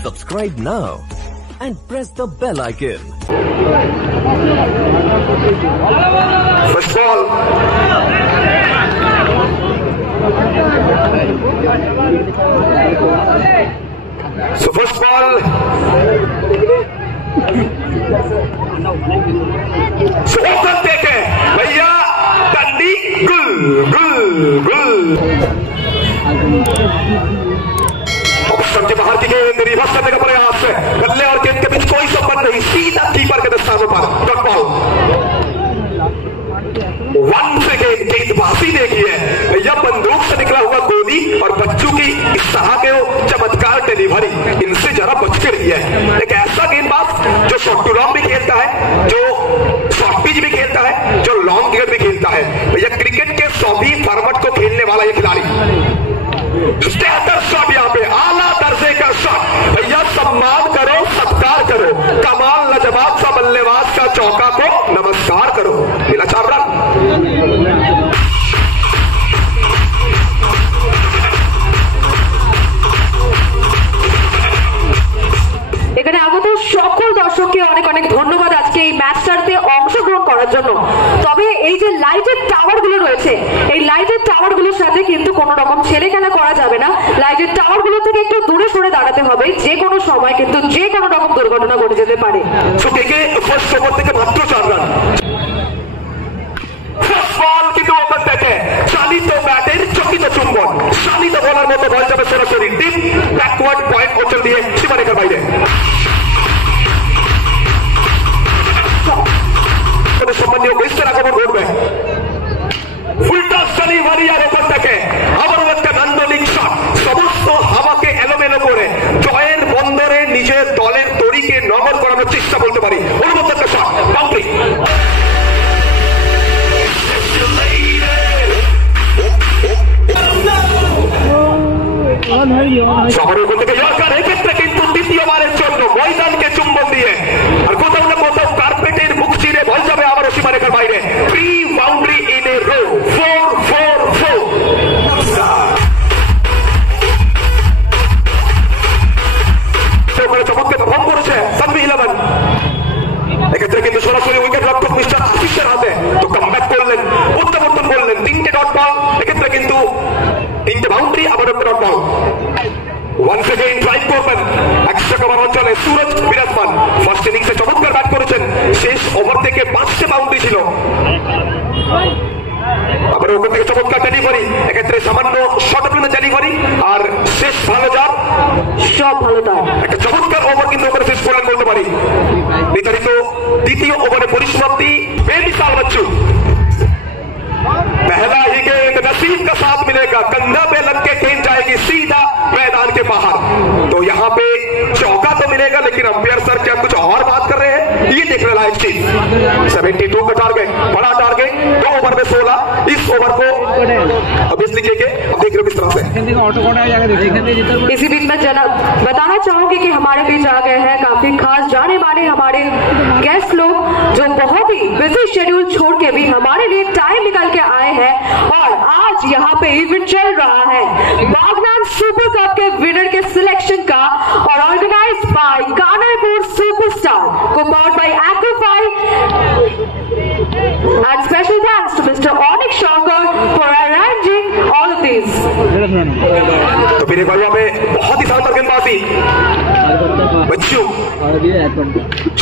Subscribe now and press the bell icon. First ball. So first ball. So open देखे भैया डंडी गुल गुल गुल बाहर की गेंद रिवर्स करने का प्रयास बल्ले और गेंद के बीच कोई संबंध नहीं, सीधा कीपर के दस्तानों पर डॉट बॉल। वन से गेंदबाजी देखिए भैया, बंदूक से निकला हुआ गोली और बच्चों की इस तरह के चमत्कार डिलीवरी, इनसे जरा बच के रही है। एक ऐसा गेंदबाज जो शॉर्ट टू लॉन्ग भी खेलता है, जो शॉर्ट पिच भी खेलता है, जो लॉन्ग गेंद भी खेलता है भैया। क्रिकेट के सभी फॉर्मेट को खेलने वाला ये खिलाड़ी। शॉट यहाँ पे आला दर्जे का शॉट भैया, सम्मान करो, सत्कार करो, कमाल लाजवाब सा बल्लेबाज का चौका को नमस्कार करो। मिला 4 रन। এখানে আগত সকল দর্শককে অনেক অনেক ধন্যবাদ আজকে এই ম্যাচটাতে অংশগ্রহণ করার জন্য। তবে এই যে লাইটের টাওয়ার গুলো রয়েছে, এই লাইটের টাওয়ার গুলোর সাথে কিন্তু কোনো রকম ছেলে খেলা করা যাবে না। লাইটের টাওয়ার গুলো থেকে একটু দূরে সরে দাঁড়াতে হবে, যে কোনো সময় কিন্তু যে কোনো রকম দুর্ঘটনা ঘটে যেতে পারে। ফার্স্ট ওভার থেকে মাত্র 4 রান। বল কিন্তু ওপেন থেকে চালিত ব্যাটের চকিত চুম্বন, চালিত বলার মতো বল যাবে সরাসরি ডিপ ব্যাকওয়ার্ড পয়েন্ট অঞ্চল দিয়ে সীমারেখার বাইরে। সম্মানীয় গেস্টের আগমন ঘটবে। ফুলটা সানি মারিয়ার ওপর থেকে আবার একটা নান্দনিক শট, সমস্ত হাওয়াকে এলোমেলো করে জয়ের বন্দরে নিজের দলের তরিকে নগর করানোর চেষ্টা বলতে পারি। অনুমত একটা শট, বাউন্ডারি। শহরের কোন থেকে ইয়র্কার, এক্ষেত্রে কিন্তু দ্বিতীয়বারের জন্য ময়দানকে চুম্বন দিয়ে আর কোথাও না কোথাও কার্পেটের মুখ চিরে বল যাবে আবারও সীমারেখার বাইরে। 3 বাউন্ডারি ইন এ রো, 4-4-4। চমৎকার পারফর্ম করেছে সানভি 11। এক্ষেত্রে কিন্তু সরাসরি উইকেট রক্ষক মিস্টার আশিসের হাতে তো কামব্যাক করলেন, প্রত্যাবর্তন করলেন। 3টে ডট বল, এক্ষেত্রে কিন্তু 3টে বাউন্ডারি, আবার একটা dot ball. Once again drive করবেন এক্সট্রা কভার অঞ্চলে সুরজ বিরাজমান। ফার্স্ট ইনিংসে চমৎকার ব্যাট করেছেন, শেষ ওভার থেকে 5টে বাউন্ডারি ছিল। আবার ওখান থেকে চমৎকার ডেলিভারি, এক্ষেত্রে সামান্য শর্ট ডেলিভারি আর শেষ ভালো যার সব ভালো তার একটা চমৎকার ওভার কিন্তু ওখানে শেষ করলেন বলতে পারি। বিতাড়িত দ্বিতীয় ওভারে পরিসমাপ্তি। বেমিসাল বচ্চু, पहला ही गेंद नसीब का साथ मिलेगा, कंधा पे लग के गेंद जाएगी सीधा मैदान के बाहर। तो यहाँ पे चौका तो मिलेगा, लेकिन अंपायर सर क्या कुछ और बात कर रहे हैं, ये देखने लायक चीज। 72 का टारगेट, बड़ा टारगेट, 2 ओवर में 16। इस ओवर को अब इस लिखे के अब देख रहे हो किस तरह से। इसी बीच में बताना चाहूंगी कि हमारे बीच आ गए हैं काफी खास जाने माने हमारे गेस्ट लोग, जो बहुत ही बिजी शेड्यूल छोड़ के भी हमारे लिए टाइम निकाल के आए हैं। और आज यहाँ पे इवेंट चल रहा है बागनान सुपर कप के विनर के सिलेक्शन का, और organised by Kanarpur superstar, co powered by Aquafy, and special thanks to Mr. Onyx Shankar for arranging all of these. तो फिर एक बार यहाँ पे बहुत ही शानदार गेंदबाजी बच्चों,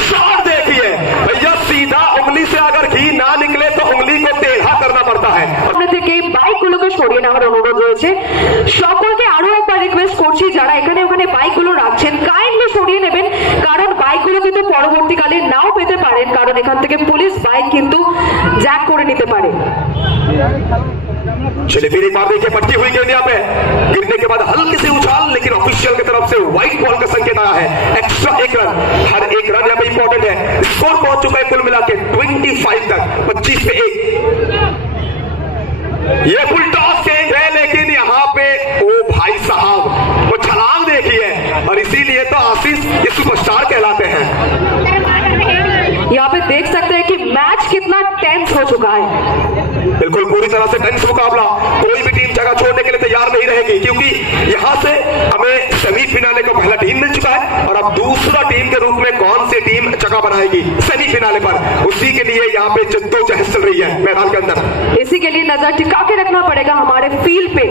शॉट देखिए भैया, सीधा उंगली से अगर घी ना निकले तो उंगली को टेढ़ा करना पड़ता है। আমরা থেকে বাইকগুলোকে সরিয়ে নেওয়ার অনুরোধ রয়েছে। সকলকে আরো একবার রিকোয়েস্ট করছি, যারা এখানে ওখানে বাইকগুলো রাখছেন কাইন্ডলি সরিয়ে নেবেন, কারণ বাইকগুলো কিন্তু পরবর্তীকালে নাও পেতে পারেন, কারণ এখান থেকে পুলিশ বাইক কিন্তু জ্যাক করে নিতে পারে। चलिए फिर एक बार देखिए, पट्टी हुई गेंद यहाँ पे गिरने के बाद हल्की सी उछाल, लेकिन ऑफिशियल की तरफ से व्हाइट बॉल का संकेत आया है। एक्स्ट्रा 1 रन, हर एक रन यहाँ पे इंपॉर्टेंट है। स्कोर पहुंच चुका है कुल मिला के 25 तक, 25 पे 1। ये फुल टॉस गेंद है, लेकिन यहाँ पे ओ भाई साहब वो छलांग देखिए, और इसीलिए तो आशीष ये सुपरस्टार कहलाते हैं। यहाँ पे देख सकते हैं कि मैच कितना टेंस हो चुका है। बिल्कुल पूरी तरह से टेंस मुकाबला, कोई भी टीम जगह छोड़ने के लिए तैयार नहीं रहेगी, क्योंकि यहाँ से हमें सेमीफिनाले का पहला टीम मिल चुका है और अब दूसरा टीम के रूप में कौन सी टीम जगह बनाएगी सेमीफिनाले पर, उसी के लिए यहाँ पे जद्दोजहद चल रही है मैदान के अंदर। इसी के लिए नजर टिका के रखना पड़ेगा हमारे फील्ड पे।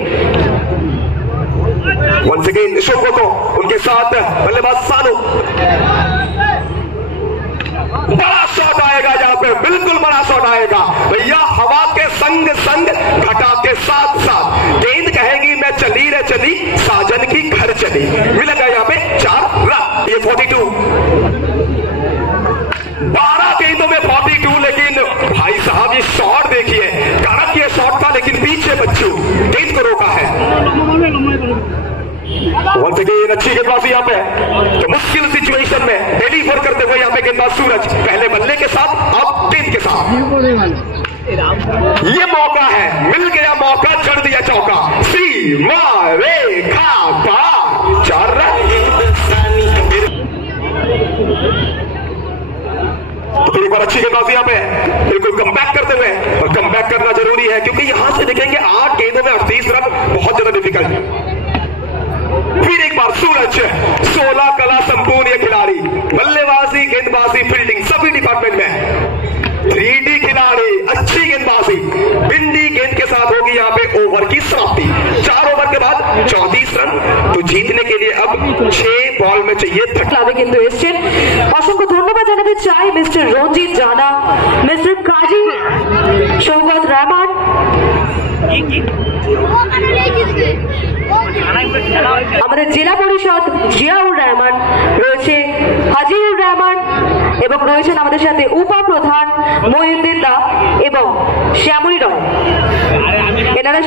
वंस अगेन शोकोतो, उनके साथ बल्लेबाज सानू, बड़ा शॉट आएगा यहाँ पे, बिल्कुल बड़ा शॉट आएगा भैया, हवा के संग संग घटा के साथ साथ गेंद कहेगी मैं चली रे चली साजन की घर चली, मिलेगा यहाँ पे 4 रन। ये 42, 12 गेंदों में 42, लेकिन भाई साहब ये शॉट देखिए, कड़क ये शॉट था लेकिन पीछे बच्चू गेंद को रोका है। वंस अगेन अच्छी गेंदबाजी यहाँ पे, तो मुश्किल सिचुएशन में डिलीवर करते हुए यहाँ पे गेंदबाज सूरज, पहले बल्ले के साथ अब गेंद के साथ, ये मौका है, मिल गया मौका, चढ़ दिया चौका, सीमा रेखा पार, 4 रन। तो एक बार अच्छी गेंदबाजी यहाँ पे, बिल्कुल कमबैक करते हुए, और कमबैक करना जरूरी है क्योंकि यहां से देखेंगे 8 गेंदों में 38 रन, बहुत ज्यादा डिफिकल्ट। फिर एक बार सूरज, 16 कला संपूर्ण ये खिलाड़ी, बल्लेबाजी, गेंदबाजी, फील्डिंग सभी डिपार्टमेंट में 3D खिलाड़ी, अच्छी गेंदबाजी, बिंदी गेंद के साथ होगी यहाँ पे ओवर की समाप्ति। 4 ओवर के बाद 34 रन, तो जीतने के लिए अब 6 बॉल में चाहिए। কিন্তু এসছেন, অসংখ্য ধন্যবাদ জানাতে চাই মিস্টার রঞ্জিত জানা, মিস্টার কাজী সৌগত রহমান, আমাদের জেলা পরিষদ জিয়াউর রহমান, রয়েছে হাজিউর রহমান এবং রয়েছেন আমাদের সাথে উপপ্রধান মহিউদ্দিন দা এবং শ্যামলী রয়। এনারা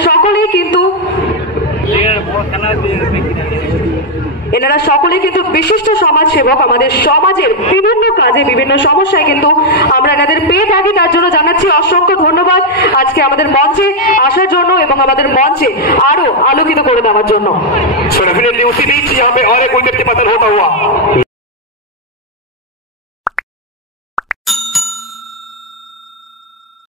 সকলেই কিন্তু বিশিষ্ট সমাজসেবক, আমাদের সমাজের বিভিন্ন কাজে বিভিন্ন সমস্যায় কিন্তু আমরা এনাদের পেয়ে থাকি, তার জন্য জানাচ্ছি অসংখ্য ধন্যবাদ আজকে আমাদের মঞ্চে আসার জন্য এবং আমাদের মঞ্চে আরো আলোকিত করে দেওয়ার জন্য। उसी बीच यहाँ पे और एक विकेट के पतन होता हुआ